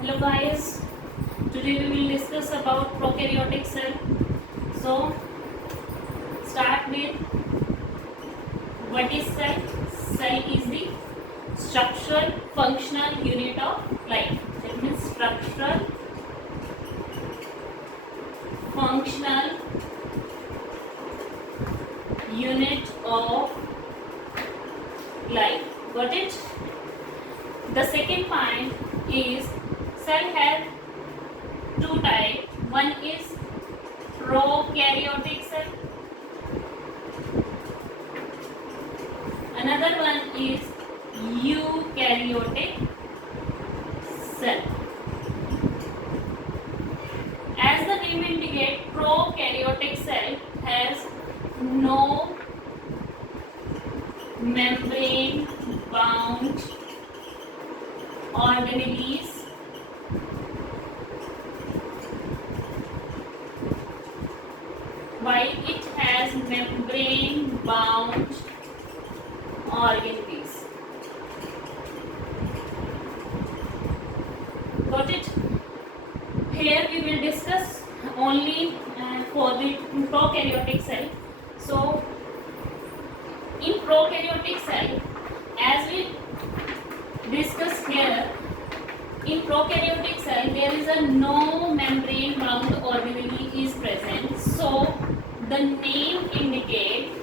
Hello guys, today we will discuss about prokaryotic cell. So start with what is cell? Cell is the structural functional unit of life. That means structural functional unit of life. Got it? The second point is cell has two types. One is prokaryotic cell. Another one is eukaryotic cell. As the name indicates, prokaryotic cell has no membrane bound organelles while it has membrane bound organelles. Got it? Here we will discuss only for the prokaryotic cell. So in prokaryotic cell, as we discuss here, in prokaryotic cell there is a no membrane bound organelle is present. So the name indicates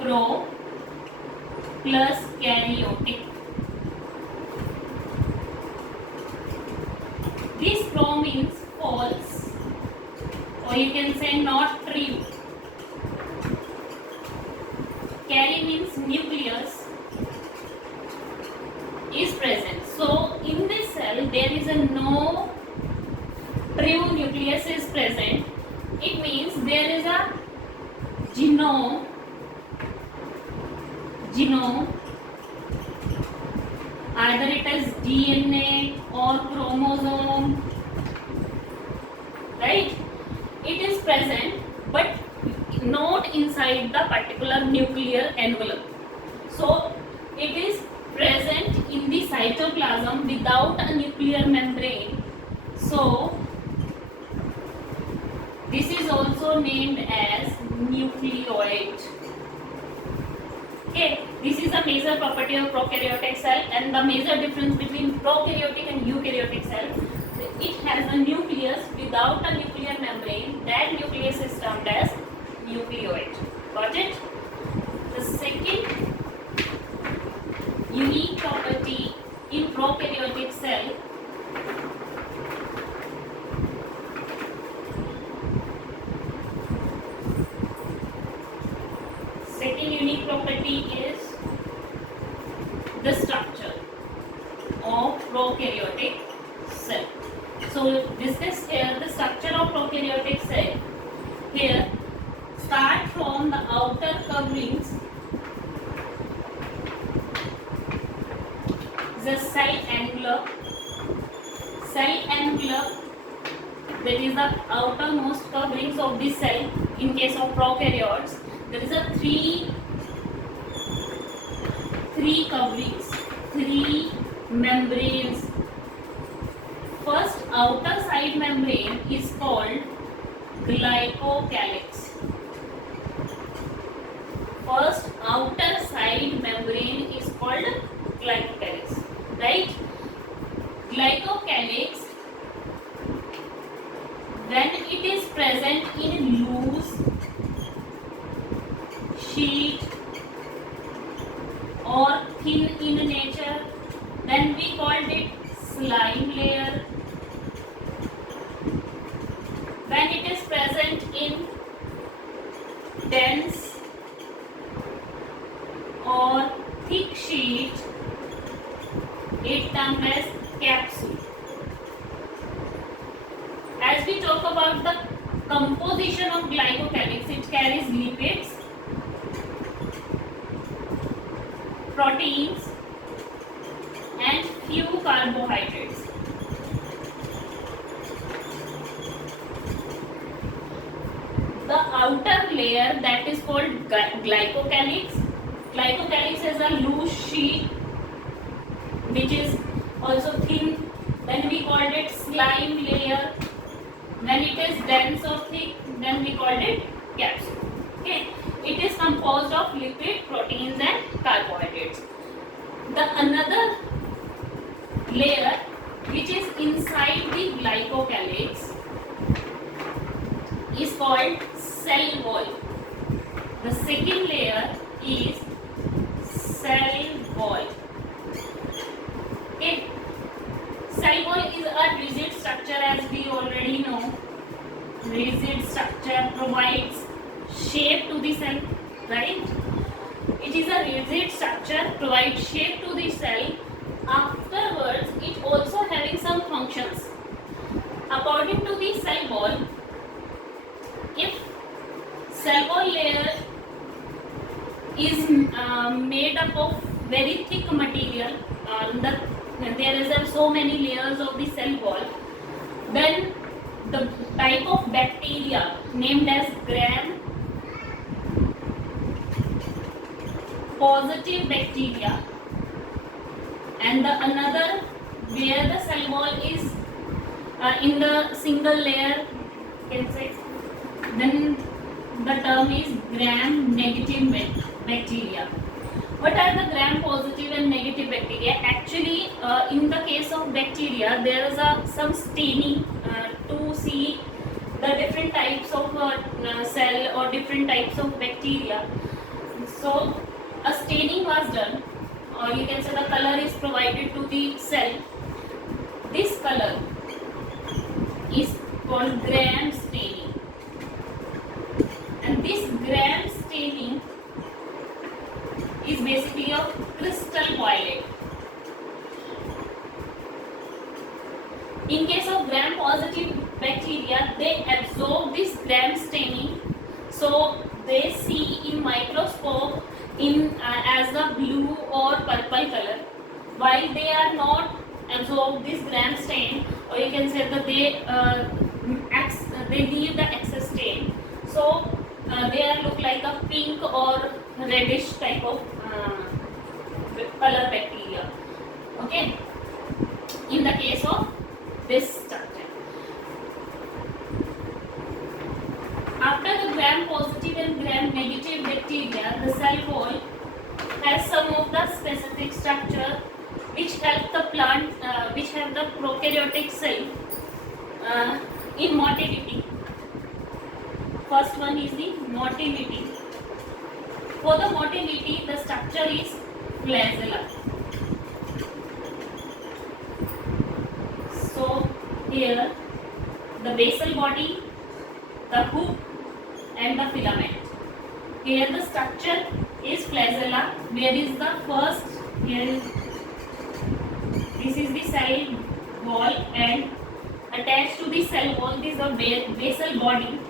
pro plus karyotic. This pro means false, or you can say not true. Kary means nucleus is present. So in this cell there is a no true nucleus is present. It means there is a genome, either it is DNA or chromosome, right? It is present but not inside the particular nuclear envelope. So it is present in the cytoplasm without a nuclear membrane. So this is also named as nucleoid. Okay, this is a major property of prokaryotic cell, and the major difference between prokaryotic and eukaryotic cell. It has a nucleus without a nuclear membrane. That nucleus is termed as nucleoid. Got it? The second unique property in prokaryotic cell is the structure of prokaryotic cell. So discuss here the structure of prokaryotic cell. Here start from the outer coverings, the cell envelope, that is the outermost coverings of the cell. In case of prokaryotes, there is a three coverings, three membranes. First outer side membrane is called glycocalyx. First outer side membrane is called glycocalyx, right? Glycocalyx, when it is present in loose sheet or thin in nature, then we called it slime layer. When it is present in dense or thick sheet, it termed as capsule. As we talk about the composition of glycocalyx, it carries lipids, proteins and few carbohydrates. The outer layer, that is called glycocalyx. Glycocalyx is a loose sheet which is also thin. Then we call slime layer. When it is dense or thick, then we called it capsule. Okay, it is composed of lipid, proteins and carbohydrates. The another layer which is inside the glycocalyx is called cell wall. The second layer is cell wall. Okay, cell wall is a rigid structure, as we already know. Rigid structure provides shape to the cell, right? It is a rigid structure, provides shape to the cell. Afterwards, it also having some functions. According to the cell wall, if cell wall layer is made up of very thick material, there is so many layers of the cell wall, then the type of bacteria named as gram positive bacteria, and the another where the cell wall is in the single layer, you can say, then the term is gram negative bacteria. What are the gram positive and negative bacteria? Actually, in the case of bacteria, there is some staining to see the different types of cell or different types of bacteria. So a staining was done, or you can say the color is provided to the cell. This color is called gram staining, and this gram staining is basically of crystal violet. In case of gram positive bacteria, they absorb this gram staining, so they see in microscope as the blue or purple color, while they are not absorb this gram stain, or you can say that they leave the excess stain, so they are look like a pink or reddish type of color bacteria. Okay, in the case of this structure. After the gram positive and gram negative bacteria, the cell wall has some of the specific structure which help the plant, which have the prokaryotic cell in motility. First one is the motility. For the motility, the structure is flagella. So here the basal body, the hoop and the filament. Here the structure is flagella. Where is the first? Here is, this is the cell wall, and attached to the cell wall is the basal body.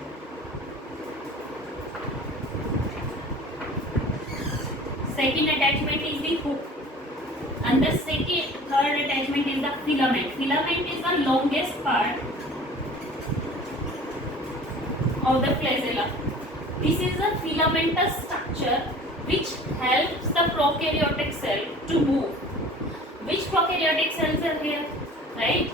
Second attachment is the hook, and the third attachment is the filament. Filament is the longest part of the flagella. This is a filamentous structure which helps the prokaryotic cell to move. Which prokaryotic cells are here? Right?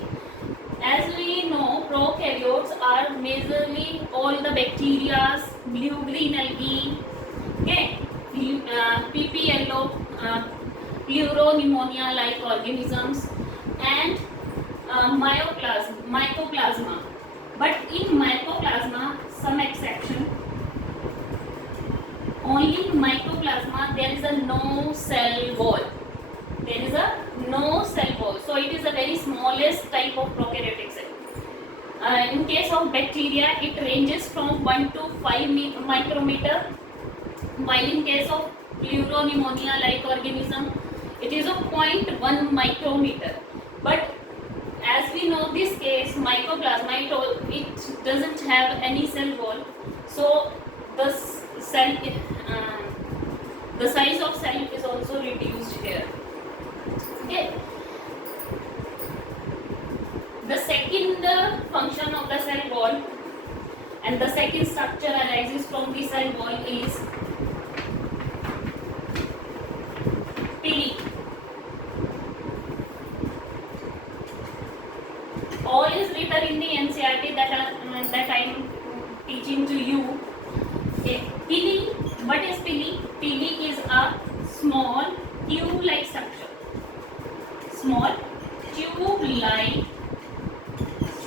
As we know, prokaryotes are majorly all the bacteria, blue-green algae, okay, PP yellow, pleuropneumonia-like organisms, and mycoplasma. But in mycoplasma, some exception. Only in mycoplasma there is a no cell wall. There is a no cell wall. So it is a very smallest type of prokaryotic cell. In case of bacteria, it ranges from 1 to 5 micrometer, while in case of pleuropneumonia-like organism, it is of 0.1 micrometer. But as we know, this case mycoplasma, it doesn't have any cell wall, so the cell, the size of cell is also reduced here. Okay. The second function of the cell wall and the second structure arises from the cell wall is pili. all is written in the NCERT that I am teaching to you. Okay. Pili, what is pili? Pili is a small tube-like structure. Small tube-like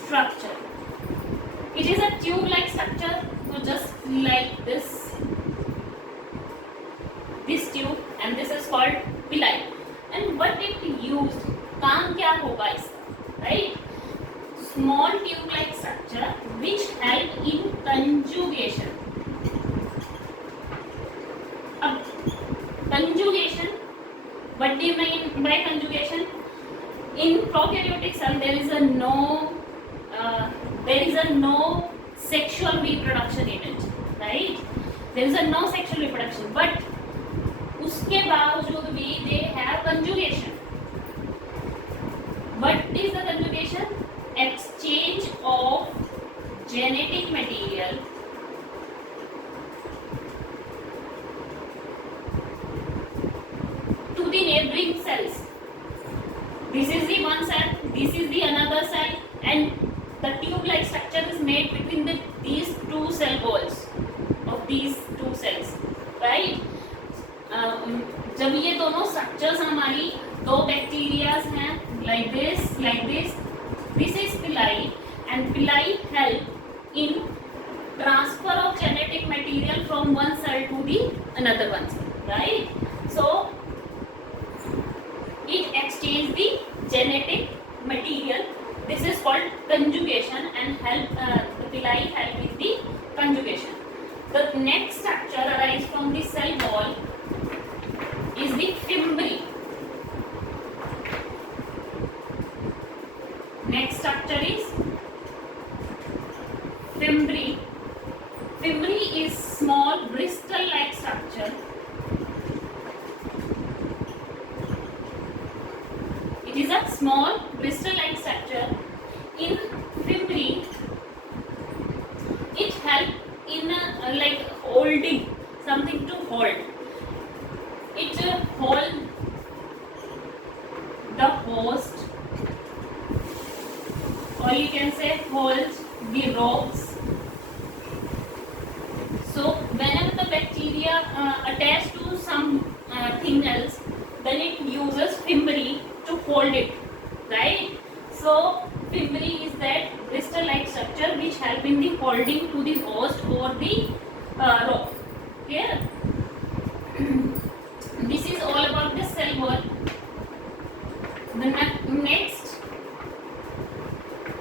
structure. It is a tube-like structure, so just like this tube, and this is called pili. And what it used? काम क्या होगा इसका? Right? Small tube-like structure which help in conjugation. Conjugation. What do you mean by conjugation? In prokaryotic cell there is a no sexual reproduction in it, right? There is a no sexual reproduction, but उसके बावजूद भी they have conjugation. What is the conjugation? Exchange of genetic material to the neighboring cells. This is the one cell, this is the another cell, and the tube-like structure is made between these two cell walls of these two cells, right? जब ये दोनों structures हमारी दो bacterias हैं, like this, this is pili, and pili help in transfer of genetic material from one cell to the another one cell, right? So it exchange the genetic material. This is called conjugation, and the pili help with the conjugation. The next structure arises from the cell wall is the fimbriae. Next structure is fimbriae. Fimbriae is small bristle-like structure. It is a small bristle-like structure. In fimbriae, it helps in like holding something to hold. It holds the host, or you can say holds the rocks. So whenever the bacteria attach to some thing else, then it uses fimbriae to hold it, right? So fimbriae is that bristle-like structure which help in the holding to the host or the rock. Clear? This is all about the cell wall. The next,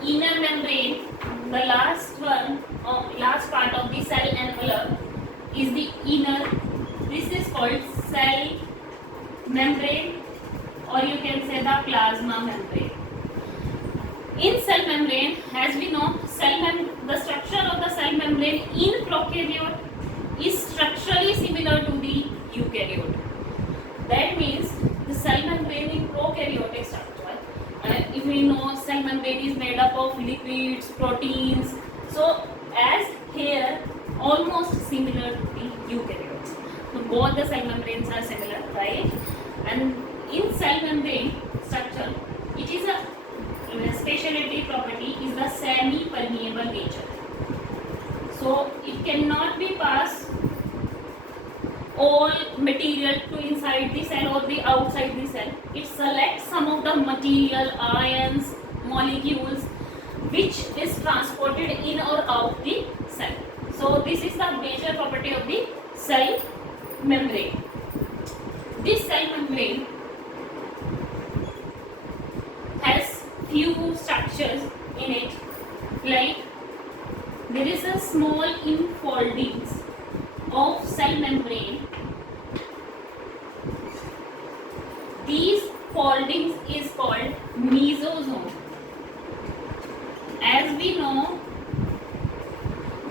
inner membrane, the last part of the cell envelope is the inner. This is called cell membrane, or you can say the plasma membrane. In cell membrane, as we know, the structure of the cell membrane in prokaryote is structurally similar to the eukaryote. That means the cell membrane in prokaryotic structure, if we know cell membrane is made up of lipids, proteins, so as here almost similar to the eukaryotes. So both the cell membranes are similar, right? And in cell membrane structure, it is a specialty property is the semi-permeable nature. So it cannot be passed all material to inside the cell or the outside the cell. It selects some of the material, ions, molecules, which is transported in or out the cell. So this is the major property of the cell membrane. This cell membrane has few structures in it, like there is a small infoldings of cell membrane. These foldings is called mesosome. As we know,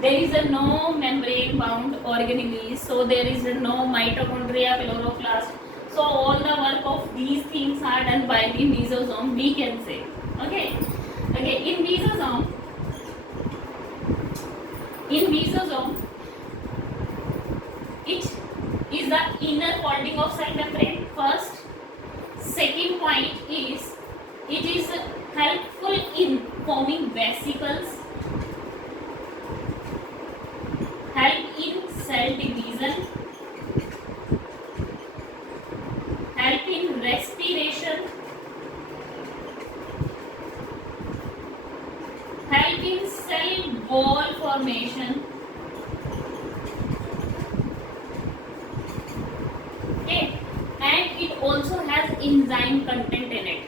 there is a no membrane bound organism, so there is a no mitochondria, chloroplast. So all the work of these things are done by the mesosome, we can say. Okay. In mesosome, it is the inner folding of cell membrane first. Second point is it is helpful in forming vesicles, help in cell division, help in respiration, help in cell wall formation. Okay, and it also has enzyme content in it.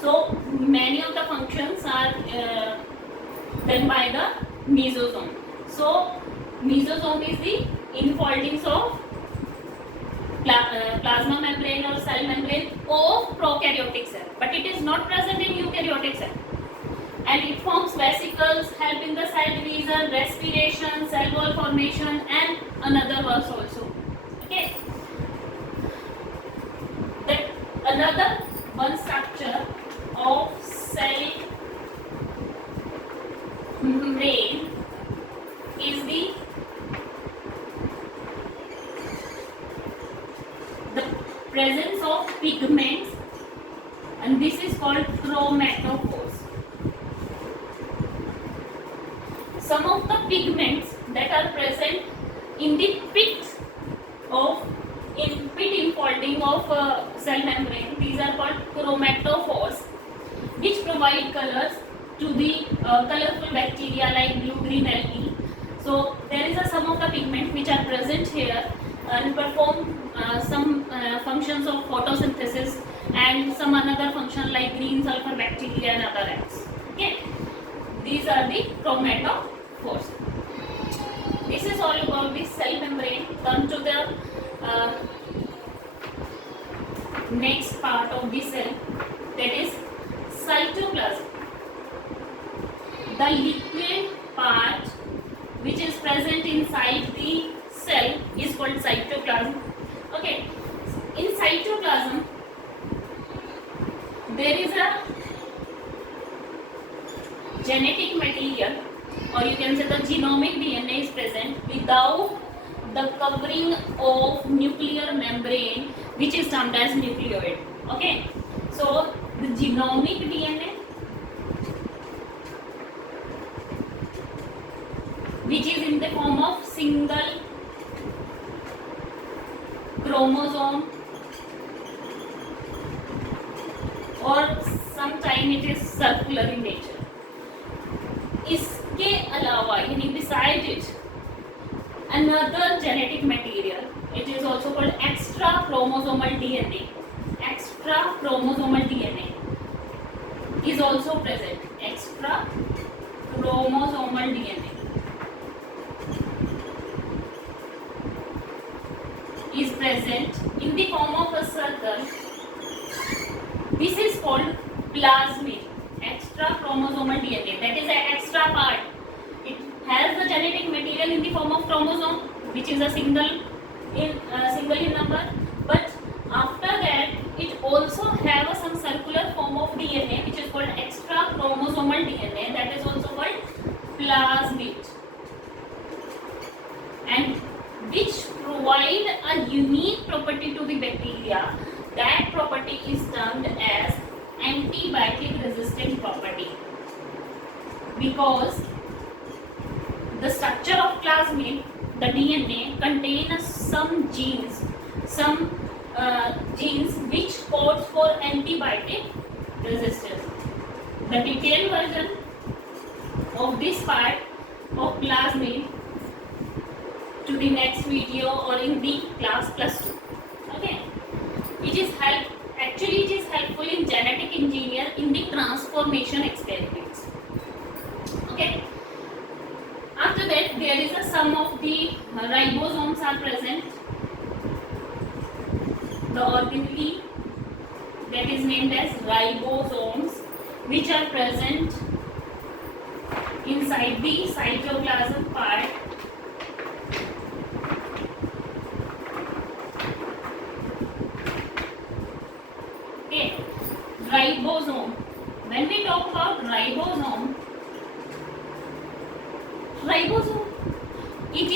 So many of the functions are done by the mesosome. So mesosome is the infoldings of plasma membrane or cell membrane of prokaryotic cell, but it is not present in eukaryotic cell. And it forms vesicles, help in the cell division, respiration, cell wall formation, and another works also. Okay. Then another one structure of cell membrane is the presence of pigments, and this is called chromatophores. Some of the pigments that are present in the pit infolding of cell membrane, these are called chromatophores, which provide colors to the colorful bacteria like blue, green algae. So there is some of the pigments which are present here and perform some functions of photosynthesis and some another function like green sulfur bacteria and other ants. Okay, these are the chromatophores. This is all about the cell membrane. Come to the next part of the cell, that is cytoplasm. The liquid part which is present inside the cell is called cytoplasm. Okay, in cytoplasm there is a genetic material, or you can say the genomic DNA is present without the covering of nuclear membrane, which is termed as nucleoid. Okay, so the genomic DNA, which is in the form of single chromosome, or sometime it is circular in nature. इसके अलावा यानी beside it another genetic material, it is also called extra chromosomal DNA. Extra chromosomal DNA is also present. Extra chromosomal DNA is present in the form of a circle. This is called plasmid. Extra chromosomal DNA, that is an extra part. It has the genetic material in the form of chromosome, which is a single in number, but after that it also have some circular form of DNA which is called extra chromosomal DNA, that is also called plasmid, and which provide a unique property to the bacteria. That property is termed as antibiotic resistant property, because the structure of plasmid, the DNA, contains some genes which codes for antibiotic resistance. The detailed version of this part of plasmid to the next video or in the class +2. Okay, it is helpful in genetic engineer in the transformation experiments. Okay, after that there is a some of the ribosomes are present, the organelle that is named as ribosomes, which are present inside the cytoplasm part. Okay, ribosome. When we talk about ribosome, it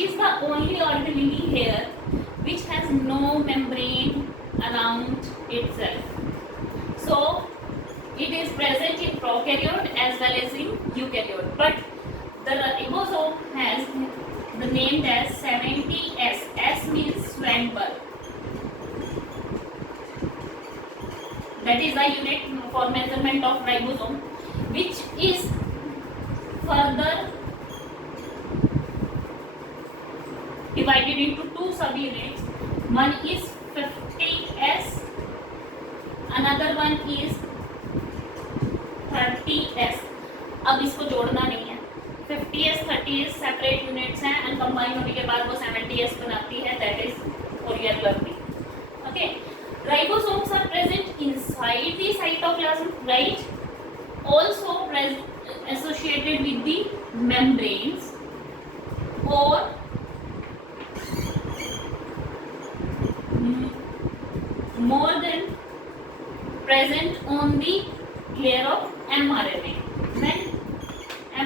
is the only organelle here which has no membrane around itself. So it is present in prokaryote as well as in eukaryote. But the ribosome has the name as 70S. S means Schwann bulb. That is the unit for measurement of ribosome, which is further divided into two subunits. One is 50S, another one is 30S. अब इसको जोड़ना नहीं है. 50S 30S separate units हैं and combine होने के बाद वो 70S बनाती है. That is choreography. Okay. Ribosomes are present inside the cytoplasm, right? Also associated with the membranes or more than present on the layer of mRNA. When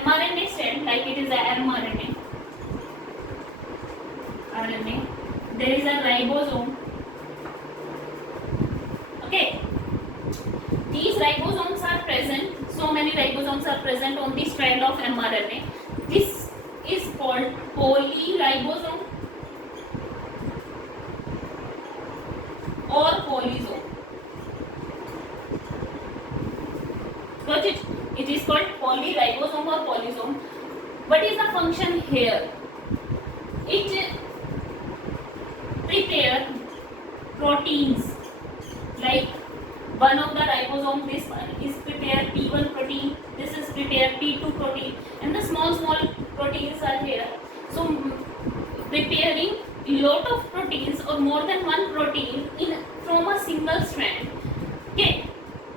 mRNA strand, like it is a mRNA, there is a ribosome. Okay, these ribosomes are present. So many ribosomes are present on the strand of mRNA. This is called polyribosome or polysome. Got it? It is called polyribosome or polysome. What is the function here? It prepare proteins. Like one of the ribosome, this one is prepare P1 protein, this is prepare P2 protein, and the small proteins are here. So preparing lot of proteins or more than one protein from a single strand, okay,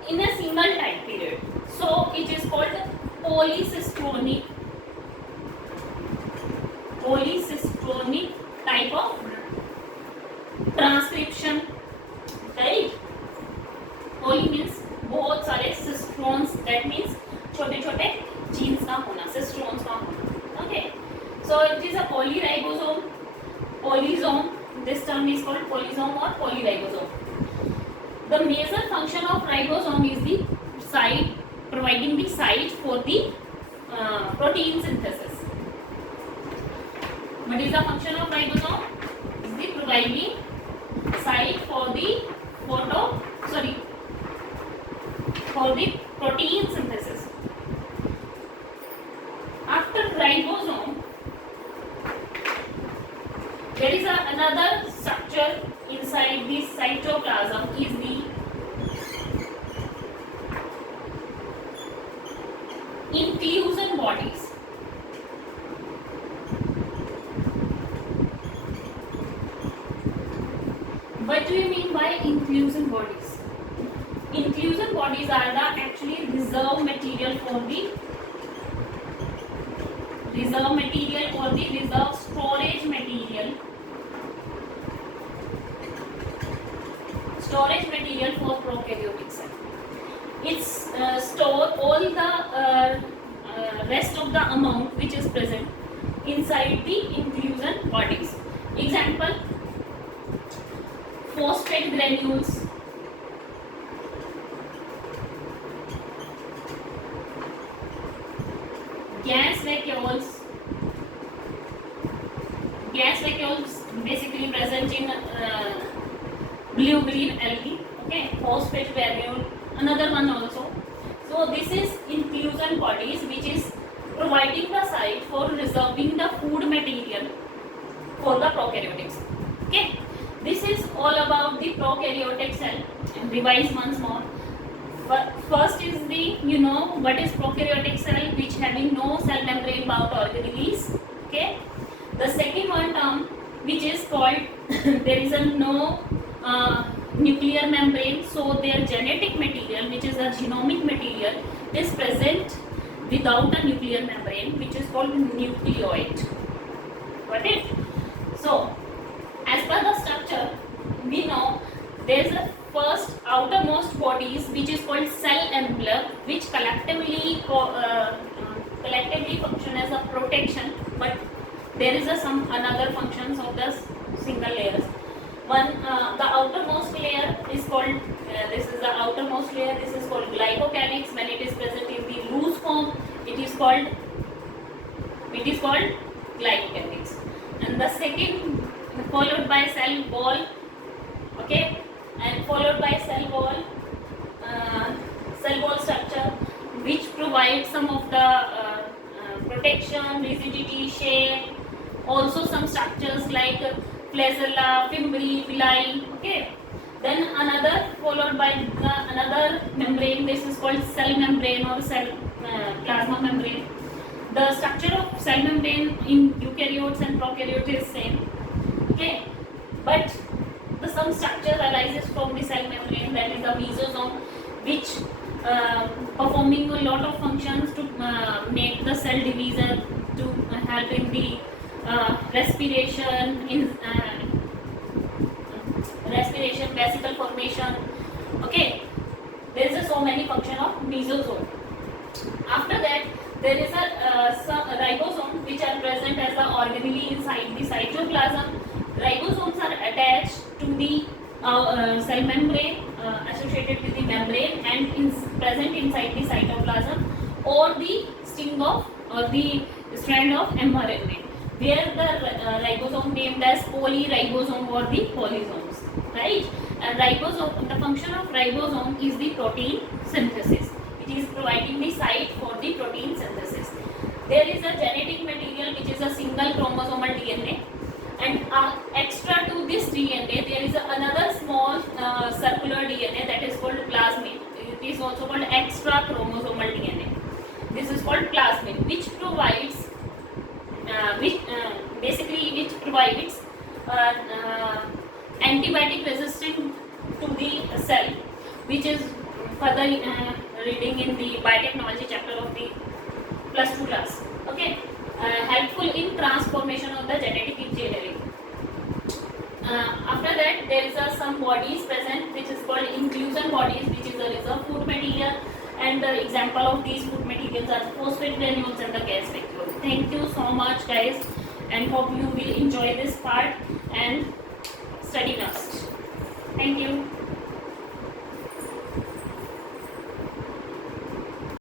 in a single time period. So it is called polysystonic type of transcription, right? Poly means बहुत सारे cistrons, that means छोटे छोटे genes का होना, cistrons का होना. Okay, so it is a polyribosome, polysome. This term is called polysome or polyribosome. The major function of ribosome is the site, providing the site for the protein synthesis. What is the function of ribosome? Is the providing site for the protein synthesis. After ribosome, there is another structure inside the cytoplasm, is the inclusion bodies. What do you mean by inclusion bodies? Inclusion bodies are the actually reserve material or the reserve storage material. Storage material for prokaryotic cell. It's store all the rest of the amount which is present inside the inclusion bodies. Example: phosphate granules, gas vacuoles basically present in blue-green algae. Okay, phosphate granule, another one also. So this is inclusion bodies which is providing the site for reserving the food material for the prokaryotics. Okay, this is all about the prokaryotic cell. And revise once more. First is the, what is prokaryotic cell, which having no cell membrane bound organelles. Okay. The second one term, which is called there is no nuclear membrane, so their genetic material, which is a genomic material, is present without a nuclear membrane, which is called nucleoid. Got it? So, as per the structure, we know there is a first outermost bodies which is called cell envelope, which collectively function as a protection, but there is some another functions of the single layers. The outermost layer is called, this is the outermost layer, this is called glycocalyx. When it is present in the loose form, it is called glycocalyx. And the second, followed by cell wall, okay, and followed by cell wall structure, which provides some of the protection, rigidity, shape. Also some structures like flagella, fimbriae, villi, okay. Then another, followed by another membrane. This is called cell membrane or cell plasma membrane. The structure of cell membrane in eukaryotes and prokaryotes is same, okay, but some structure arises from the cell membrane, that is the mesosome, which performing a lot of functions to make the cell division, to help in the respiration, vesicle formation, okay. There is so many function of mesosome. After that, there is some ribosome, which are present as the organelle inside the cytoplasm. Ribosomes are attached to the cell membrane, associated with the membrane, and present inside the cytoplasm or the the strand of mRNA, where the ribosome named as polyribosome or the polysomes, right? And the function of ribosome is the protein synthesis. It is providing the site for the protein synthesis. There is a genetic material which is a single chromosomal DNA, and extra to this DNA there is another small circular DNA that is called plasmid. It is also called extra chromosomal DNA. This is called plasmid, which provides antibiotic resistant to the cell, which is further reading in the biotechnology chapter of the +2 class, okay. Helpful in transformation of the genetic engineering. After that, there is some bodies present which is called inclusion bodies, which is a reserve food material, and the example of these food materials are the phosphate granules and the gas vacuole. Thank you so much guys, and hope you will enjoy this part.